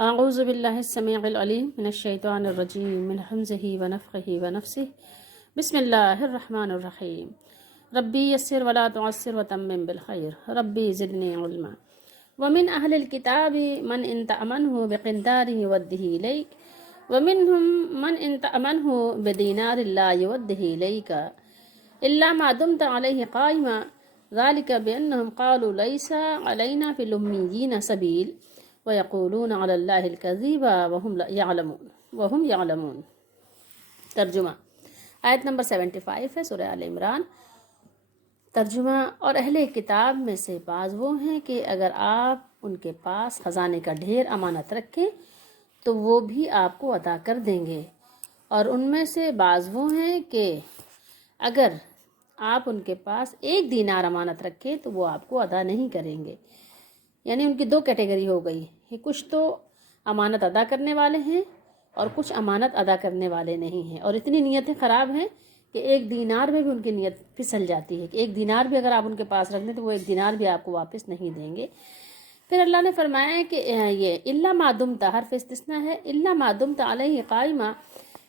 اعوذ باللہ السمیع العلیم من الشیطان الرجیم من حمزہ ونفخہ ونفسہ بسم اللہ الرحمن الرحیم ربی یسر ولا تعسر وتمم بالخیر ربی زدنی علما ومن اہل الکتاب من ان تأمنہ بقنطار یودہ الیک ومنہم من ان تأمنہ بدینار لا یودہ الیک الا ما دمت علیہ قائما ذلک بأنہم قالوا لیس علینا فی الامیین سبیل وَيَقُولُونَ عَلَى اللَّهِ الْكَذِيبَ وَهُمْ يَعْلَمُونَ۔ ترجمہ آیت نمبر 75 ہے سورہ آل عمران۔ ترجمہ اور اہل کتاب میں سے بعض وہ ہیں کہ اگر آپ ان کے پاس خزانے کا ڈھیر امانت رکھیں تو وہ بھی آپ کو عطا کر دیں گے، اور ان میں سے بعض وہ ہیں کہ اگر آپ ان کے پاس 1 دینار امانت رکھیں تو وہ آپ کو ادا نہیں کریں گے۔ یعنی ان کی 2 کیٹیگری ہو گئی کہ کچھ تو امانت ادا کرنے والے ہیں اور کچھ امانت ادا کرنے والے نہیں ہیں، اور اتنی نیتیں خراب ہیں کہ 1 دینار میں بھی ان کی نیت پھسل جاتی ہے کہ 1 دینار بھی اگر آپ ان کے پاس رکھ لیں تو وہ 1 دینار بھی آپ کو واپس نہیں دیں گے۔ پھر اللہ نے فرمایا ہے کہ یہ الا ما دمت حرف استثناء ہے، الا ما دمت علیہ قائمہ،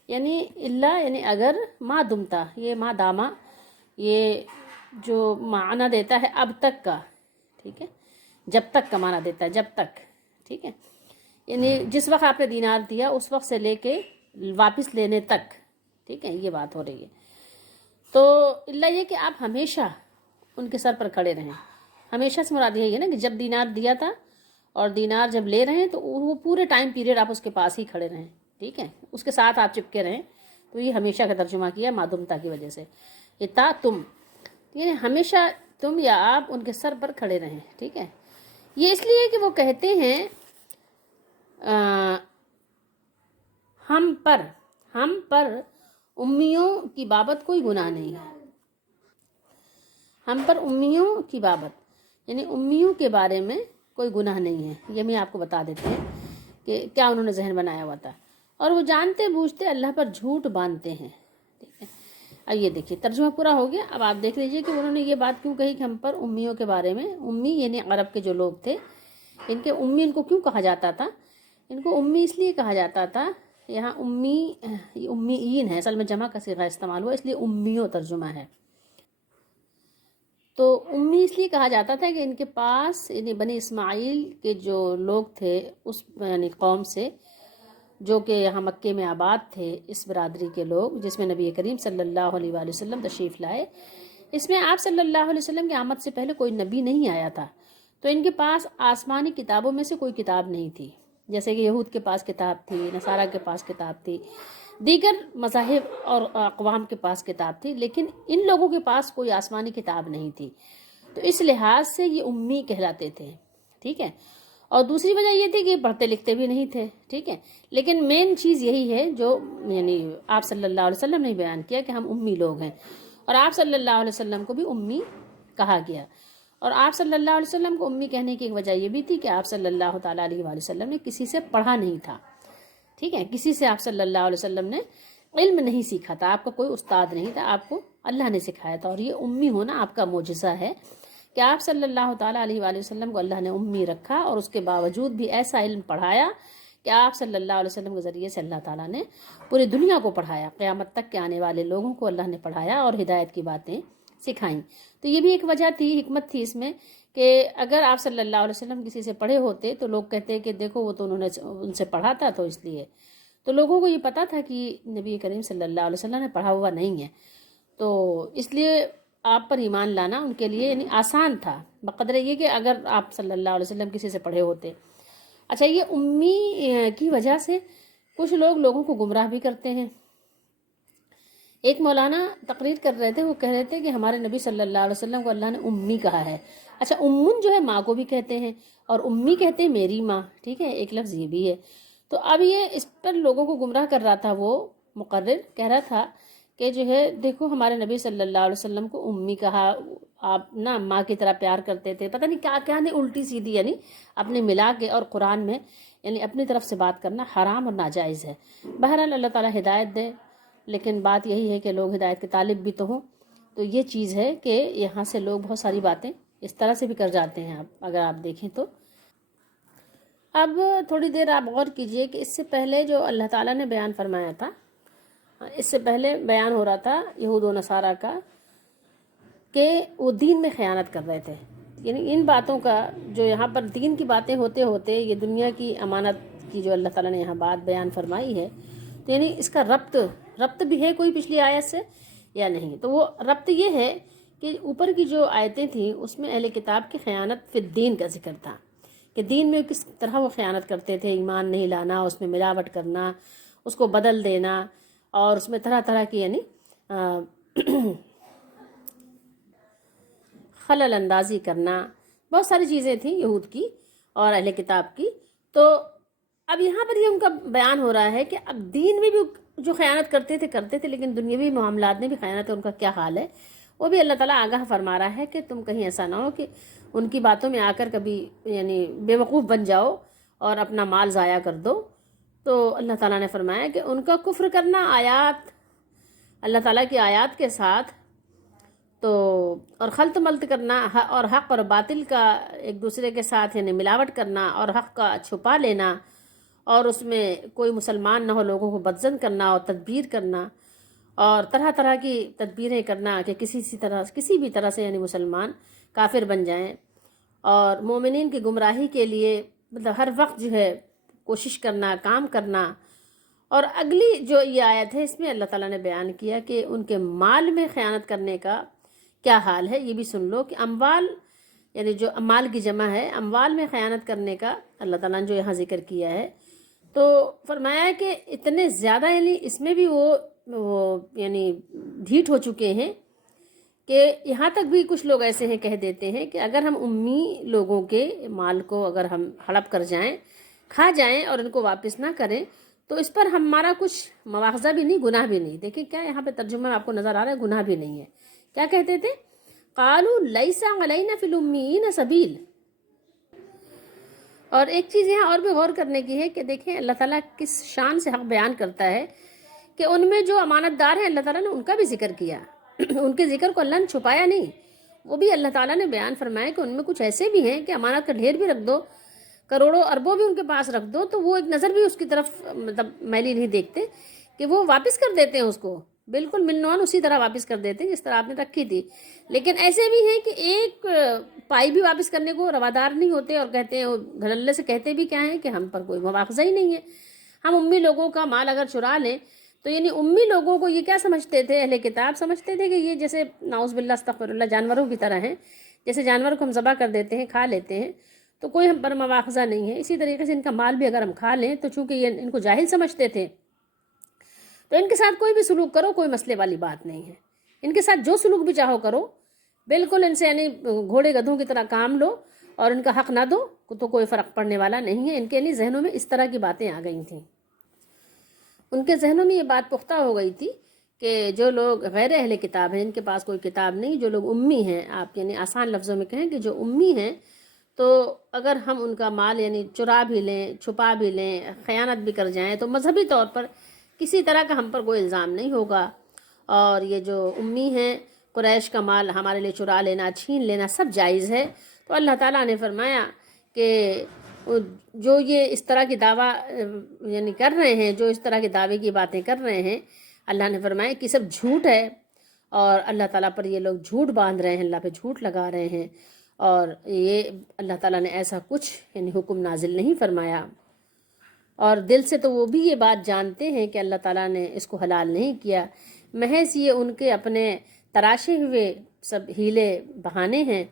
یعنی الا یعنی اگر، ما دمت یہ ما دامہ یہ جو معنی دیتا ہے اب تک کا، ٹھیک ہے، جب تک کا معنی دیتا ہے، جب تک، ٹھیک ہے، یعنی جس وقت آپ نے دینار دیا اس وقت سے لے کے واپس لینے تک، ٹھیک ہے، یہ بات ہو رہی ہے۔ تو اللہ یہ کہ آپ ہمیشہ ان کے سر پر کھڑے رہیں۔ ہمیشہ سے مراد یہی ہے نا کہ جب دینار دیا تھا اور دینار جب لے رہے ہیں تو وہ پورے ٹائم پیریڈ آپ اس کے پاس ہی کھڑے رہیں، ٹھیک ہے، اس کے ساتھ آپ چپکے رہیں۔ تو یہ ہمیشہ کا ترجمہ کیا معدومتا کی وجہ سے، یہ تا تم، یعنی ہمیشہ تم یا آپ ان کے سر پر کھڑے رہیں، ٹھیک ہے۔ یہ اس لیے کہ وہ کہتے ہیں ہم پر امیوں کی بابت کوئی گناہ نہیں ہے، ہم پر امیوں کی بابت یعنی امیوں کے بارے میں کوئی گناہ نہیں ہے۔ یہ میں آپ کو بتا دیتے ہیں کہ کیا انہوں نے ذہن بنایا ہوا تھا، اور وہ جانتے بوجھتے اللہ پر جھوٹ باندھتے ہیں، ٹھیک ہے۔ اب یہ دیکھیے ترجمہ پورا ہو گیا۔ اب آپ دیکھ لیجئے کہ انہوں نے یہ بات کیوں کہی کہ ہم پر امیوں کے بارے میں، امی یعنی عرب کے جو لوگ تھے، ان کے امی ان کو کیوں کہا جاتا تھا؟ ان کو امی اس لیے کہا جاتا تھا، یہاں امیین ہے، اصل میں جمع کا صیغہ استعمال ہوا، اس لیے امیوں ترجمہ ہے۔ تو امی اس لیے کہا جاتا تھا کہ ان کے پاس یعنی بنی اسماعیل کے جو لوگ تھے اس یعنی قوم سے، جو کہ یہاں مکے میں آباد تھے، اس برادری کے لوگ جس میں نبی کریم صلی اللہ علیہ وآلہ وسلم تشریف لائے، اس میں آپ صلی اللہ علیہ وسلم کی آمد سے پہلے کوئی نبی نہیں آیا تھا، تو ان کے پاس آسمانی کتابوں میں سے کوئی کتاب نہیں تھی، جیسے کہ یہود کے پاس کتاب تھی، نصارہ کے پاس کتاب تھی، دیگر مذاہب اور اقوام کے پاس کتاب تھی، لیکن ان لوگوں کے پاس کوئی آسمانی کتاب نہیں تھی، تو اس لحاظ سے یہ امی کہلاتے تھے، ٹھیک ہے۔ اور دوسری وجہ یہ تھی کہ پڑھتے لکھتے بھی نہیں تھے، ٹھیک ہے، لیکن مین چیز یہی ہے جو یعنی آپ صلی اللہ علیہ وسلم نے بیان کیا کہ ہم امی لوگ ہیں، اور آپ صلی اللہ علیہ وسلم کو بھی امی کہا گیا۔ اور آپ صلی اللہ علیہ وسلم کو امی کہنے کی ایک وجہ یہ بھی تھی کہ آپ صلی اللہ تعالیٰ علیہ وآلہ وسلم نے کسی سے پڑھا نہیں تھا، ٹھیک ہے، کسی سے آپ صلی اللہ علیہ وسلم نے علم نہیں سیکھا تھا، آپ کا کوئی استاد نہیں تھا، آپ کو اللہ نے سکھایا تھا، اور یہ امی ہونا آپ کا معجزہ ہے کہ آپ صلی اللہ تعالیٰ علیہ وآلہ وسلم کو اللہ نے امی رکھا، اور اس کے باوجود بھی ایسا علم پڑھایا کہ آپ صلی اللہ علیہ وسلم کے ذریعے سے اللہ تعالیٰ نے پوری دنیا کو پڑھایا، قیامت تک کے آنے والے لوگوں کو اللہ نے پڑھایا اور ہدایت کی باتیں سکھائیں۔ تو یہ بھی ایک وجہ تھی، حکمت تھی اس میں، کہ اگر آپ صلی اللہ علیہ وسلم کسی سے پڑھے ہوتے تو لوگ کہتے کہ دیکھو وہ تو انہوں نے ان سے پڑھا تھا، تو اس لیے تو لوگوں کو یہ پتہ تھا کہ نبی کریم صلی اللہ علیہ وسلم نے پڑھا ہوا نہیں ہے، تو اس لیے آپ پر ایمان لانا ان کے لیے یعنی آسان تھا، بقدر یہ کہ اگر آپ صلی اللہ علیہ وسلم کسی سے پڑھے ہوتے۔ اچھا، یہ امی کی وجہ سے کچھ لوگ لوگوں کو گمراہ بھی کرتے ہیں۔ ایک مولانا تقریر کر رہے تھے، وہ کہہ رہے تھے کہ ہمارے نبی صلی اللہ علیہ وسلم کو اللہ نے امی کہا ہے۔ اچھا، امن جو ہے ماں کو بھی کہتے ہیں، اور امی کہتے ہیں میری ماں، ٹھیک ہے، ایک لفظ یہ بھی ہے۔ تو اب یہ اس پر لوگوں کو گمراہ کر رہا تھا، وہ مقرر کہہ رہا تھا کہ جو ہے دیکھو ہمارے نبی صلی اللہ علیہ وسلم کو امی کہا، آپ نا ماں کی طرح پیار کرتے تھے، پتہ نہیں کیا کیا نہیں الٹی سیدھی یعنی اپنے ملا کے، اور قرآن میں یعنی اپنی طرف سے بات کرنا حرام اور ناجائز ہے۔ بہرحال اللہ تعالیٰ ہدایت دے، لیکن بات یہی ہے کہ لوگ ہدایت کے طالب بھی تو ہوں، تو یہ چیز ہے کہ یہاں سے لوگ بہت ساری باتیں اس طرح سے بھی کر جاتے ہیں، اگر آپ دیکھیں تو اب تھوڑی دیر آپ غور کیجئے کہ اس سے پہلے جو اللہ تعالیٰ نے بیان فرمایا تھا، اس سے پہلے بیان ہو رہا تھا یہود و نصارہ کا کہ وہ دین میں خیانت کر رہے تھے. یعنی ان باتوں کا جو یہاں پر دین کی باتیں ہوتے ہوتے یہ دنیا کی امانت کی جو اللہ تعالیٰ نے یہاں بات بیان فرمائی ہے، تو یعنی اس کا ربط بھی ہے کوئی پچھلی آیت سے یا نہیں. تو وہ ربط یہ ہے کہ اوپر کی جو آیتیں تھیں اس میں اہل کتاب کی خیانت فی الدین کا ذکر تھا کہ دین میں کس طرح وہ خیانت کرتے تھے، ایمان نہیں لانا، اس میں ملاوٹ کرنا، اس کو بدل دینا، اور اس میں طرح طرح کی یعنی خلل اندازی کرنا، بہت ساری چیزیں تھیں یہود کی اور اہل کتاب کی. تو اب یہاں پر یہ ان کا بیان ہو رہا ہے کہ اب دین میں بھی جو خیانت کرتے تھے لیکن دنیاوی معاملات میں بھی خیانت ہے، ان کا کیا حال ہے وہ بھی اللہ تعالیٰ آگاہ فرما رہا ہے کہ تم کہیں ایسا نہ ہو کہ ان کی باتوں میں آ کر کبھی یعنی بے وقوف بن جاؤ اور اپنا مال ضائع کر دو. تو اللہ تعالیٰ نے فرمایا کہ ان کا کفر کرنا آیات، اللہ تعالیٰ کی آیات کے ساتھ، تو اور خلط ملط کرنا اور حق اور باطل کا ایک دوسرے کے ساتھ یعنی ملاوٹ کرنا اور حق کا چھپا لینا، اور اس میں کوئی مسلمان نہ ہو لوگوں کو بدظن کرنا اور تدبیر کرنا اور طرح طرح کی تدبیریں کرنا کہ کسی بھی طرح سے یعنی مسلمان کافر بن جائیں، اور مومنین کی گمراہی کے لیے مطلب ہر وقت جو ہے کوشش کرنا، کام کرنا. اور اگلی جو یہ آیت ہے اس میں اللہ تعالیٰ نے بیان کیا کہ ان کے مال میں خیانت کرنے کا کیا حال ہے. یہ بھی سن لو کہ اموال یعنی جو مال کی جمع ہے، اموال میں خیانت کرنے کا اللہ تعالیٰ نے جو یہاں ذکر کیا ہے، تو فرمایا کہ اتنے زیادہ یعنی اس میں بھی وہ یعنی ڈھیٹ ہو چکے ہیں کہ یہاں تک بھی کچھ لوگ ایسے ہیں کہہ دیتے ہیں کہ اگر ہم امی لوگوں کے مال کو اگر ہم ہڑپ کر جائیں، کھا جائیں اور ان کو واپس نہ کریں تو اس پر ہمارا کچھ مواخذہ بھی نہیں، گناہ بھی نہیں. دیکھیں کیا یہاں پہ ترجمہ آپ کو نظر آ رہا ہے، گناہ بھی نہیں ہے. کیا کہتے تھے؟ قالوا لیس علینا فی الامیین سبیل. اور ایک چیز یہاں اور بھی غور کرنے کی ہے کہ دیکھیں اللہ تعالیٰ کس شان سے حق بیان کرتا ہے کہ ان میں جو امانت دار ہیں اللہ تعالیٰ نے ان کا بھی ذکر کیا. ان کے ذکر کو اللہ نے چھپایا نہیں، وہ بھی اللہ تعالیٰ نے بیان فرمایا کہ ان میں کچھ ایسے بھی ہیں کہ امانت کا ڈھیر بھی رکھ دو، کروڑوں اربوں بھی ان کے پاس رکھ دو تو وہ ایک نظر بھی اس کی طرف مطلب میلی نہیں دیکھتے، کہ وہ واپس کر دیتے ہیں اس کو بالکل ملنوان اسی طرح واپس کر دیتے ہیں جس طرح آپ نے رکھی تھی. لیکن ایسے بھی ہیں کہ ایک پائی بھی واپس کرنے کو روادار نہیں ہوتے اور کہتے ہیں دھڑلے سے کہتے بھی کیا ہیں کہ ہم پر کوئی مواخذہ ہی نہیں ہے. ہم امی لوگوں کا مال اگر چرا لیں تو یعنی امی لوگوں کو یہ کیا سمجھتے تھے؟ اہل کتاب سمجھتے تھے کہ یہ جیسے نعوذ باللہ استغفر اللہ جانوروں کی طرح ہیں، جیسے جانور کو ہم ذبح کر دیتے ہیں، کھا لیتے ہیں تو کوئی ہم پر مواخذہ نہیں ہے. اسی طریقے سے ان کا مال بھی اگر ہم کھا لیں تو چونکہ یہ ان کو جاہل سمجھتے تھے تو ان کے ساتھ کوئی بھی سلوک کرو کوئی مسئلے والی بات نہیں ہے. ان کے ساتھ جو سلوک بھی چاہو کرو، بالکل ان سے یعنی گھوڑے گدھوں کی طرح کام لو اور ان کا حق نہ دو تو کوئی فرق پڑنے والا نہیں ہے. ان کے یعنی ذہنوں میں اس طرح کی باتیں آ گئی تھیں، ان کے ذہنوں میں یہ بات پختہ ہو گئی تھی کہ جو لوگ غیر اہل کتاب ہیں، ان کے پاس کوئی کتاب نہیں، جو لوگ امی ہیں، آپ یعنی آسان لفظوں میں کہیں کہ جو امی ہیں، تو اگر ہم ان کا مال یعنی چرا بھی لیں، چھپا بھی لیں، خیانت بھی کر جائیں تو مذہبی طور پر کسی طرح کا ہم پر کوئی الزام نہیں ہوگا. اور یہ جو امی ہیں، قریش کا مال ہمارے لیے چرا لینا، چھین لینا سب جائز ہے. تو اللہ تعالیٰ نے فرمایا کہ جو یہ اس طرح کی دعویٰ یعنی کر رہے ہیں، جو اس طرح کی دعوے کی باتیں کر رہے ہیں، اللہ نے فرمایا کہ سب جھوٹ ہے اور اللہ تعالیٰ پر یہ لوگ جھوٹ باندھ رہے ہیں، اللہ پہ جھوٹ لگا رہے ہیں. اور یہ اللہ تعالیٰ نے ایسا کچھ یعنی حکم نازل نہیں فرمایا، اور دل سے تو وہ بھی یہ بات جانتے ہیں کہ اللہ تعالیٰ نے اس کو حلال نہیں کیا، محض یہ ان کے اپنے تراشے ہوئے سب ہیلے بہانے ہیں.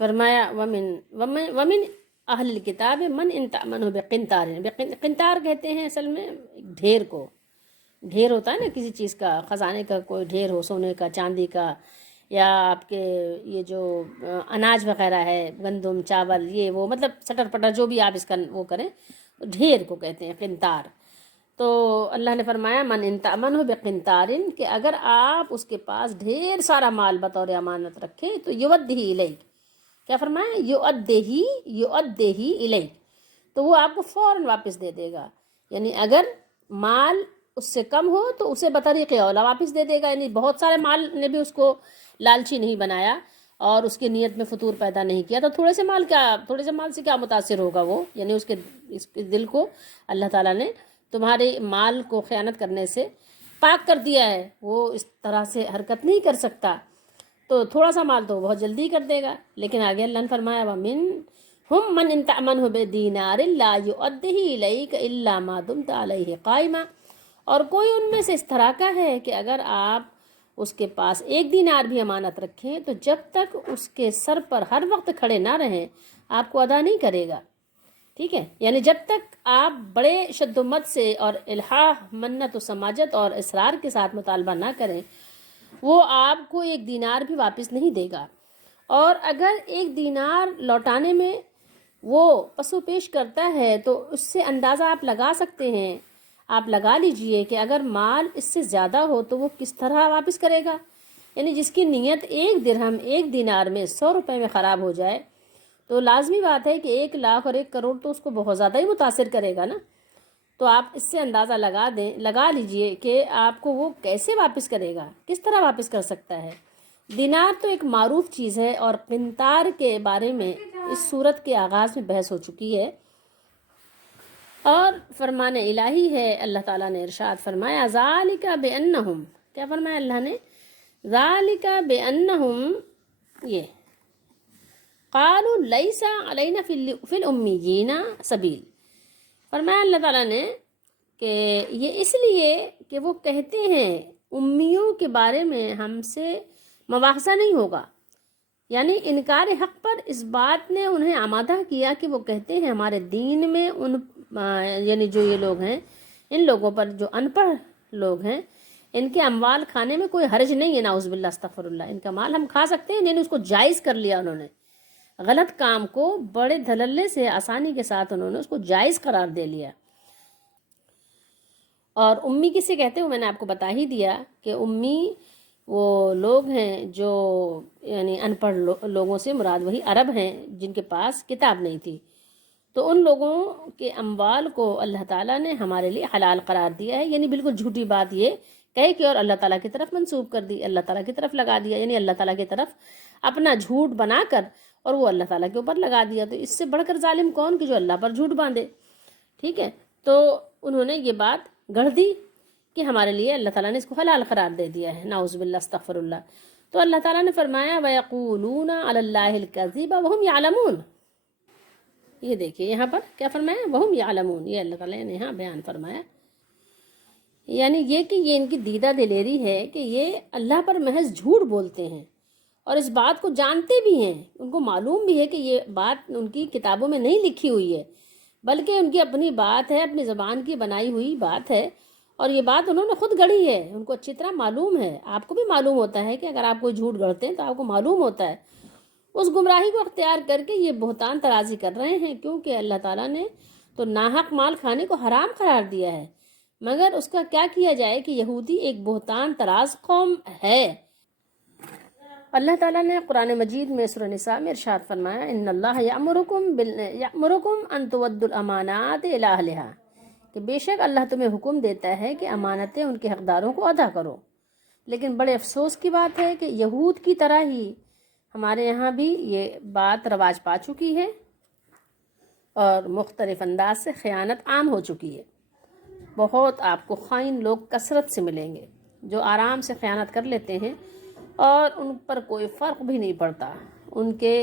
فرمایا ومن اہل الکتاب من ان تأمنہ بقنطار. قنطار کہتے ہیں اصل میں ڈھیر کو، ڈھیر ہوتا ہے نا کسی چیز کا، خزانے کا کوئی ڈھیر ہو، سونے کا، چاندی کا، یا آپ کے یہ جو اناج وغیرہ ہے، گندم، چاول، یہ وہ مطلب سٹر پٹر جو بھی آپ اس کا وہ کریں، ڈھیر کو کہتے ہیں قنطار. تو اللہ نے فرمایا من ان تأمنہ بقنطار کہ اگر آپ اس کے پاس ڈھیر سارا مال بطور امانت رکھیں تو یودہ الیک. کیا فرمایا؟ یؤدہ الیک، تو وہ آپ کو فوراً واپس دے دے گا. یعنی اگر مال اس سے کم ہو تو اسے بطریق اولا واپس دے دے گا. یعنی بہت سارے مال نے بھی اس کو لالچی نہیں بنایا اور اس کی نیت میں فطور پیدا نہیں کیا تو تھوڑے سے مال سے کیا متاثر ہوگا وہ، یعنی اس کے دل کو اللہ تعالیٰ نے تمہارے مال کو خیانت کرنے سے پاک کر دیا ہے، وہ اس طرح سے حرکت نہیں کر سکتا، تو تھوڑا سا مال تو بہت جلدی کر دے گا۔ لیکن آگے اللہ نے فرمایا وَمِنْهُمْ مَنْ إِنْ تَأْمَنْهُ بِدِينَارٍ لَا يُؤَدِّهِ إِلَيْكَ إِلَّا مَا دُمْتَ عَلَيْهِ قَائِمًا، اور کوئی ان میں سے اس طرح کا ہے کہ اگر آپ اس کے پاس 1 دینار بھی امانت رکھیں تو جب تک اس کے سر پر ہر وقت کھڑے نہ رہیں آپ کو ادا نہیں کرے گا، ٹھیک ہے؟ یعنی جب تک آپ بڑے شد و مد سے اور الحاح منت و سماجت اور اصرار کے ساتھ مطالبہ نہ کریں وہ آپ کو 1 دینار بھی واپس نہیں دے گا، اور اگر 1 دینار لوٹانے میں وہ پس و پیش کرتا ہے تو اس سے اندازہ آپ لگا سکتے ہیں، آپ لگا لیجئے کہ اگر مال اس سے زیادہ ہو تو وہ کس طرح واپس کرے گا۔ یعنی جس کی نیت 1 درہم 1 دینار میں 100 روپے میں خراب ہو جائے تو لازمی بات ہے کہ 1 لاکھ اور 1 کروڑ تو اس کو بہت زیادہ ہی متاثر کرے گا نا۔ تو آپ اس سے اندازہ لگا لیجئے کہ آپ کو وہ کیسے واپس کرے گا، کس طرح واپس کر سکتا ہے۔ دینار تو ایک معروف چیز ہے، اور قنطار کے بارے میں اس صورت کے آغاز میں بحث ہو چکی ہے، اور فرمان الہی ہے۔ اللہ تعالیٰ نے ارشاد فرمایا ذالک بانہم، کیا فرمایا اللہ نے؟ ذالک بانہم، یہ قالوا لیس علینا فی الامیین سبیل، فرمایا اللہ تعالیٰ نے کہ یہ اس لیے کہ وہ کہتے ہیں امیوں کے بارے میں ہم سے مواخذہ نہیں ہوگا، یعنی انکار حق پر اس بات نے انہیں آمادہ کیا کہ وہ کہتے ہیں ہمارے دین میں یعنی جو یہ لوگ ہیں ان لوگوں پر جو ان پڑھ لوگ ہیں ان کے اموال کھانے میں کوئی حرج نہیں ہے، نعوذ باللہ استغفر اللہ، ان کا مال ہم کھا سکتے ہیں، یعنی اس کو جائز کر لیا انہوں نے، غلط کام کو بڑے دھللے سے آسانی کے ساتھ انہوں نے اس کو جائز قرار دے لیا۔ اور امی کسے کہتے ہیں میں نے آپ کو بتا ہی دیا کہ امی وہ لوگ ہیں جو یعنی ان پڑھ لوگوں سے مراد وہی عرب ہیں جن کے پاس کتاب نہیں تھی، تو ان لوگوں کے اموال کو اللہ تعالیٰ نے ہمارے لیے حلال قرار دیا ہے، یعنی بالکل جھوٹی بات یہ کہے کہ اور اللہ تعالیٰ کی طرف منسوب کر دی، اللہ تعالیٰ کی طرف لگا دیا، یعنی اللہ تعالیٰ کی طرف اپنا جھوٹ بنا کر اور وہ اللہ تعالیٰ کے اوپر لگا دیا، تو اس سے بڑھ کر ظالم کون کہ جو اللہ پر جھوٹ باندھے، ٹھیک ہے؟ تو انہوں نے یہ بات گڑھ دی کہ ہمارے لیے اللہ تعالیٰ نے اس کو حلال قرار دے دیا ہے، نعوذ باللہ استغفر اللہ۔ تو اللہ تعالیٰ نے فرمایا وَيَقُولُونَ عَلَى اللَّهِ الْكَذِبَ وَهُمْ يَعْلَمُونَ، یہ دیکھیے یہاں پر کیا فرمایا، وَهُمْ يَعْلَمُونَ، یہ اللہ تعالیٰ نے یہاں بیان فرمایا، یعنی یہ کہ یہ ان کی دیدہ دلیری ہے کہ یہ اللہ پر محض جھوٹ بولتے ہیں اور اس بات کو جانتے بھی ہیں، ان کو معلوم بھی ہے کہ یہ بات ان کی کتابوں میں نہیں لکھی ہوئی ہے بلکہ ان کی اپنی بات ہے، اپنی زبان کی بنائی ہوئی بات ہے، اور یہ بات انہوں نے خود گڑھی ہے، ان کو اچھی طرح معلوم ہے، آپ کو بھی معلوم ہوتا ہے کہ اگر آپ کوئی جھوٹ گڑھتے ہیں تو آپ کو معلوم ہوتا ہے، اس گمراہی کو اختیار کر کے یہ بہتان ترازی کر رہے ہیں، کیونکہ اللہ تعالیٰ نے تو ناحق مال کھانے کو حرام قرار دیا ہے، مگر اس کا کیا کیا جائے کہ یہودی ایک بہتان تراز قوم ہے۔ اللہ تعالیٰ نے قرآن مجید میں سورہ نساء میں ارشاد فرمایا ان اللہ یأمرکم ان تودوا الامانات الی اہلہا، کہ بے شک اللہ تمہیں حکم دیتا ہے کہ امانتیں ان کے حقداروں کو ادا کرو، لیکن بڑے افسوس کی بات ہے کہ یہود کی طرح ہی ہمارے یہاں بھی یہ بات رواج پا چکی ہے اور مختلف انداز سے خیانت عام ہو چکی ہے۔ بہت آپ کو خائن لوگ کثرت سے ملیں گے جو آرام سے خیانت کر لیتے ہیں اور ان پر کوئی فرق بھی نہیں پڑتا، ان کے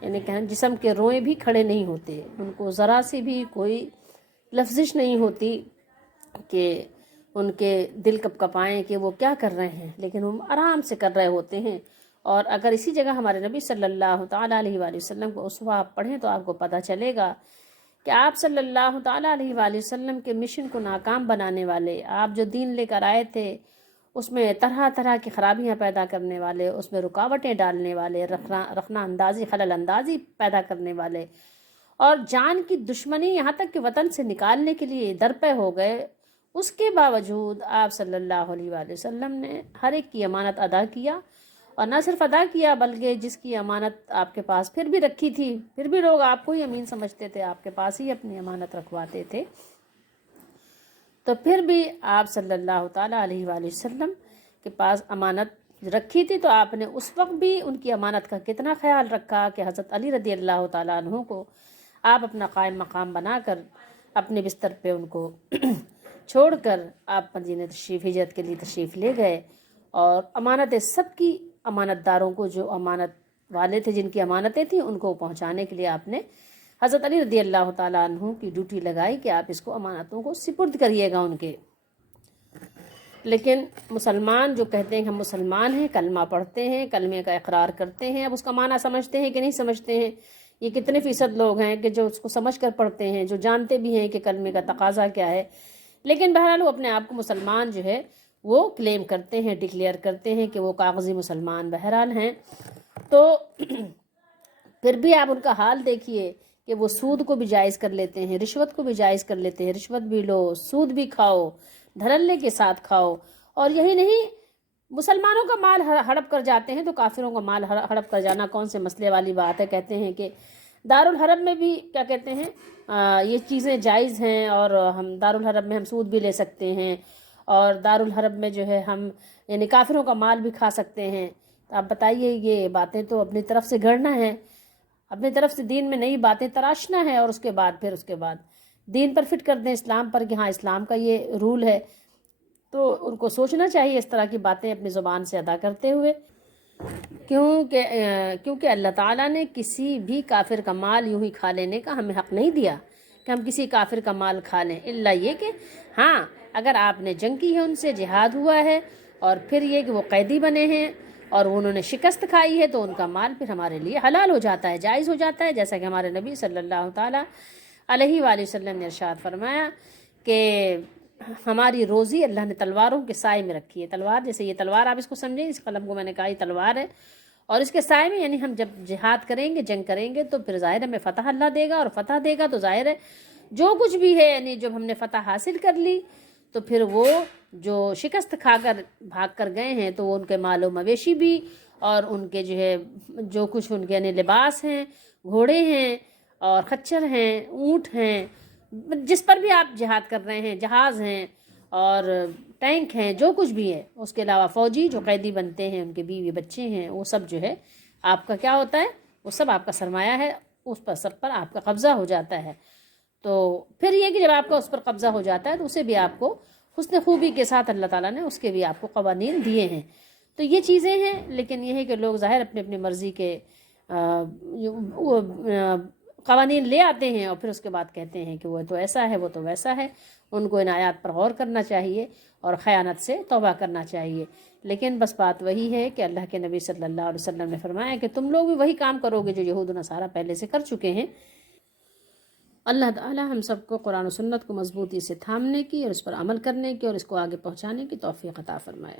یعنی کہ جسم کے روئیں بھی کھڑے نہیں ہوتے، ان کو ذرا سی بھی کوئی لفزش نہیں ہوتی کہ ان کے دل کپ کپائیں کہ وہ کیا کر رہے ہیں، لیکن وہ آرام سے کر رہے ہوتے ہیں۔ اور اگر اسی جگہ ہمارے نبی صلی اللہ تعالیٰ علیہ وآلہ وسلم کو اسوہ آپ پڑھیں تو آپ کو پتہ چلے گا کہ آپ صلی اللہ تعالیٰ علیہ وآلہ وسلم کے مشن کو ناکام بنانے والے، آپ جو دین لے کر آئے تھے اس میں طرح طرح کی خرابیاں پیدا کرنے والے، اس میں رکاوٹیں ڈالنے والے، رخنا اندازی خلل اندازی پیدا کرنے والے، اور جان کی دشمنی یہاں تک کہ وطن سے نکالنے کے لیے درپے ہو گئے، اس کے باوجود آپ صلی اللہ علیہ وآلہ وسلم نے ہر ایک کی امانت ادا کیا، اور نہ صرف ادا کیا بلکہ جس کی امانت آپ کے پاس پھر بھی رکھی تھی، پھر بھی لوگ آپ کو ہی امین سمجھتے تھے، آپ کے پاس ہی اپنی امانت رکھواتے تھے، تو پھر بھی آپ صلی اللہ تعالیٰ علیہ وآلہ وسلم کے پاس امانت رکھی تھی تو آپ نے اس وقت بھی ان کی امانت کا کتنا خیال رکھا کہ حضرت علی رضی اللہ تعالیٰ عنہ کو آپ اپنا قائم مقام بنا کر اپنے بستر پہ ان کو چھوڑ کر آپ مدینہ ہجرت کے لیے تشریف لے گئے، اور امانتیں سب کی امانت داروں کو، جو امانت والے تھے جن کی امانتیں تھیں، ان کو پہنچانے کے لیے آپ نے حضرت علی رضی اللہ تعالیٰ عنہ کی ڈیوٹی لگائی کہ آپ اس کو امانتوں کو سپرد کریے گا ان کے۔ لیکن مسلمان جو کہتے ہیں کہ ہم مسلمان ہیں، کلمہ پڑھتے ہیں، کلمے کا اقرار کرتے ہیں، اب اس کا معنی سمجھتے ہیں کہ نہیں سمجھتے ہیں؟ یہ کتنے فیصد لوگ ہیں کہ جو اس کو سمجھ کر پڑھتے ہیں، جو جانتے بھی ہیں کہ کلمے کا تقاضا کیا ہے، لیکن بہرحال وہ اپنے آپ کو مسلمان جو ہے وہ کلیم کرتے ہیں، ڈکلیئر کرتے ہیں کہ وہ کاغذی مسلمان بہرحال ہیں۔ تو پھر بھی آپ ان کا حال دیکھیے کہ وہ سود کو بھی جائز کر لیتے ہیں، رشوت کو بھی جائز کر لیتے ہیں، رشوت بھی لو، سود بھی کھاؤ، دھڑلے کے ساتھ کھاؤ، اور یہی نہیں، مسلمانوں کا مال ہڑپ کر جاتے ہیں تو کافروں کا مال ہڑپ کر جانا کون سے مسئلے والی بات ہے؟ کہتے ہیں کہ دارالحرب میں بھی کیا کہتے ہیں یہ چیزیں جائز ہیں، اور ہم دارالحرب میں ہم سود بھی لے سکتے ہیں، اور دارالحرب میں جو ہے ہم یعنی کافروں کا مال بھی کھا سکتے ہیں۔ تو آپ بتائیے، یہ باتیں تو اپنی طرف سے گھڑنا ہے، اپنی طرف سے دین میں نئی باتیں تراشنا ہے، اور اس کے بعد دین پر فٹ کر دیں، اسلام پر، کہ ہاں اسلام کا یہ رول ہے۔ تو ان کو سوچنا چاہیے اس طرح کی باتیں اپنی زبان سے ادا کرتے ہوئے، کیونکہ اللہ تعالیٰ نے کسی بھی کافر کا مال یوں ہی کھا لینے کا ہمیں حق نہیں دیا کہ ہم کسی کافر کا مال کھا لیں، الا یہ کہ ہاں اگر آپ نے جنگ کی ہے، ان سے جہاد ہوا ہے، اور پھر یہ کہ وہ قیدی بنے ہیں اور انہوں نے شکست کھائی ہے، تو ان کا مال پھر ہمارے لیے حلال ہو جاتا ہے، جائز ہو جاتا ہے، جیسا کہ ہمارے نبی صلی اللہ تعالیٰ علیہ وآلہ وسلم نے ارشاد فرمایا کہ ہماری روزی اللہ نے تلواروں کے سائے میں رکھی ہے۔ تلوار جیسے یہ تلوار آپ اس کو سمجھیں، اس قلم کو میں نے کہا یہ تلوار ہے، اور اس کے سائے میں یعنی ہم جب جہاد کریں گے، جنگ کریں گے، تو پھر ظاہر ہمیں فتح اللہ دے گا، اور فتح دے گا تو ظاہر ہے جو کچھ بھی ہے، یعنی جب ہم نے فتح حاصل کر لی تو پھر وہ جو شکست کھا کر بھاگ کر گئے ہیں تو وہ ان کے مال و مویشی بھی، اور ان کے جو ہے جو کچھ ان کے یعنی لباس ہیں، گھوڑے ہیں اور خچر ہیں، اونٹ ہیں، جس پر بھی آپ جہاد کر رہے ہیں، جہاز ہیں اور ٹینک ہیں، جو کچھ بھی ہے، اس کے علاوہ فوجی جو قیدی بنتے ہیں، ان کے بیوی بچے ہیں، وہ سب جو ہے آپ کا کیا ہوتا ہے؟ وہ سب آپ کا سرمایہ ہے، اس پر سب پر آپ کا قبضہ ہو جاتا ہے۔ تو پھر یہ کہ جب آپ کا اس پر قبضہ ہو جاتا ہے تو اسے بھی آپ کو حسن خوبی کے ساتھ اللہ تعالیٰ نے اس کے بھی آپ کو قوانین دیے ہیں۔ تو یہ چیزیں ہیں، لیکن یہ ہے کہ لوگ ظاہر اپنی اپنی مرضی کے قوانین لے آتے ہیں، اور پھر اس کے بعد کہتے ہیں کہ وہ تو ایسا ہے، وہ تو ویسا ہے۔ ان کو ان آیات پر غور کرنا چاہیے اور خیانت سے توبہ کرنا چاہیے۔ لیکن بس بات وہی ہے کہ اللہ کے نبی صلی اللہ علیہ وسلم نے فرمایا کہ تم لوگ بھی وہی کام کرو گے جو یہود و نصارہ پہلے سے کر چکے ہیں۔ اللہ تعالی ہم سب کو قرآن و سنت کو مضبوطی سے تھامنے کی اور اس پر عمل کرنے کی اور اس کو آگے پہنچانے کی توفیق عطا فرمائے۔